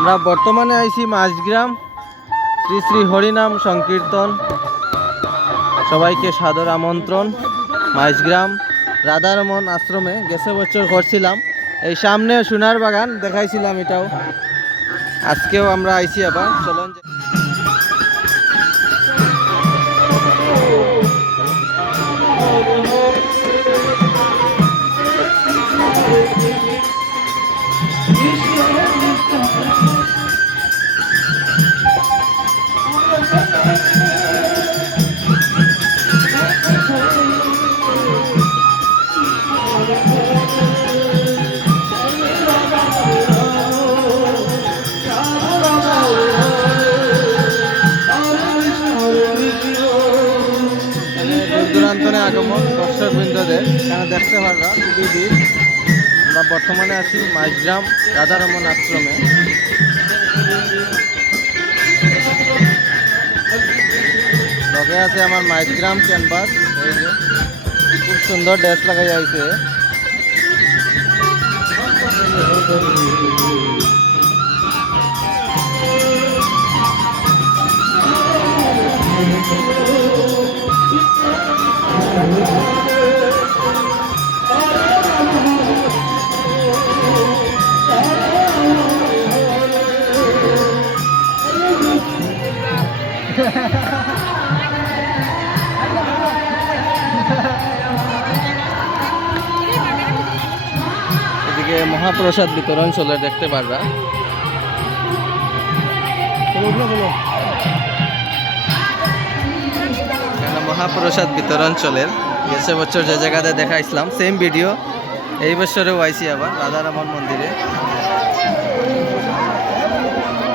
আমরা বর্তমানে আইছি মাঝগ্রাম শ্রী শ্রী হরিনাম সংকীর্তন। সবাইকে সাদর আমন্ত্রণ। মাঝগ্রাম রাধারমন আশ্রমে গেছে বছর করছিলাম, এই সামনে সোনার বাগান দেখাইছিলাম, এটাও আজকেও আমরা আইছি আবার। চলুন দূরান্তরে আগমন দর্শক বৃন্দদের এখানে দেখতে পারবা খুবই ভিড়। আমরা বর্তমানে আছি মাঝগ্রাম রাধারমন আশ্রমে। লগে আছে আমার মাঝগ্রাম ক্যানভাস, এই যে খুব সুন্দর ড্রেস লাগাই আইছে। এদিকে মহাপ্রসাদ বিতরণ চলে, দেখতে পারবা। মহাপ্রসাদ বিতরণ চলে, গেছে বছর যে জায়গাতে দেখাইছিলাম সেম ভিডিও এই বছরেও আইছি আবার রাধারমন মন্দিরে।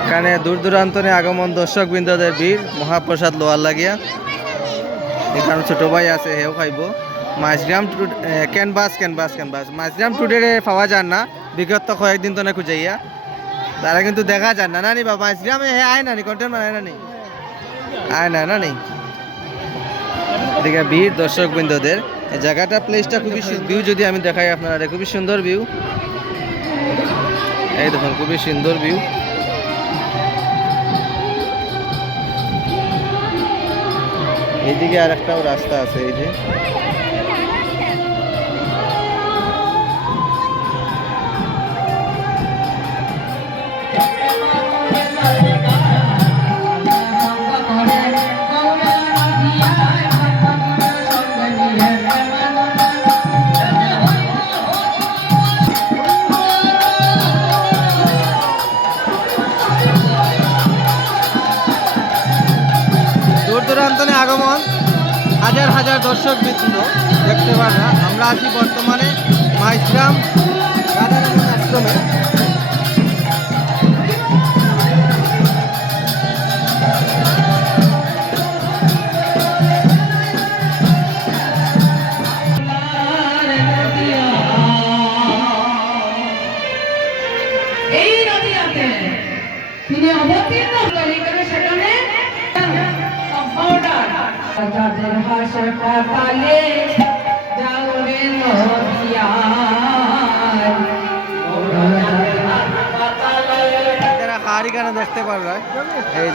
এখানে দূর দূরান্তরে আগমন দর্শক বৃন্দদের ভিড় মহাপ্রসাদ লোয়ার লাগিয়া। এখানে ছোট ভাই আছে, হেও খাইব। Majhgram canvas canvas canvas Majhgram today পাওয়া যান না, বিগত কয়েকদিন তো না খুঁজাইয়া, তারা কিন্তু দেখা যান না নানি বাবা মাঝগ্রামে হে আয় নানি কন্টেন্ট বানায় নানি আয় না নানি। এদিকে ভিড় দর্শক বৃন্দদের। এই জায়গাটা প্লেসটা খুবই ভিউ যদি আমি দেখাই আপনারা, খুবই সুন্দর ভিউ। এই দেখুন খুবই সুন্দর ভিউ। এইদিকে আর একটাও রাস্তা আছে, এই যে দূরান্তরে আগমন হাজার হাজার দর্শক বৃন্দ দেখতে পারা। আমরা আছি বর্তমানে মাঝগ্রাম রাধারমন আশ্রমে। এই নদীতে তিনি অবতীর্ণ করে সেখানে যাদের হাসপাতালে যাও রে হাড়ি গানে দেখতে পারবে, এই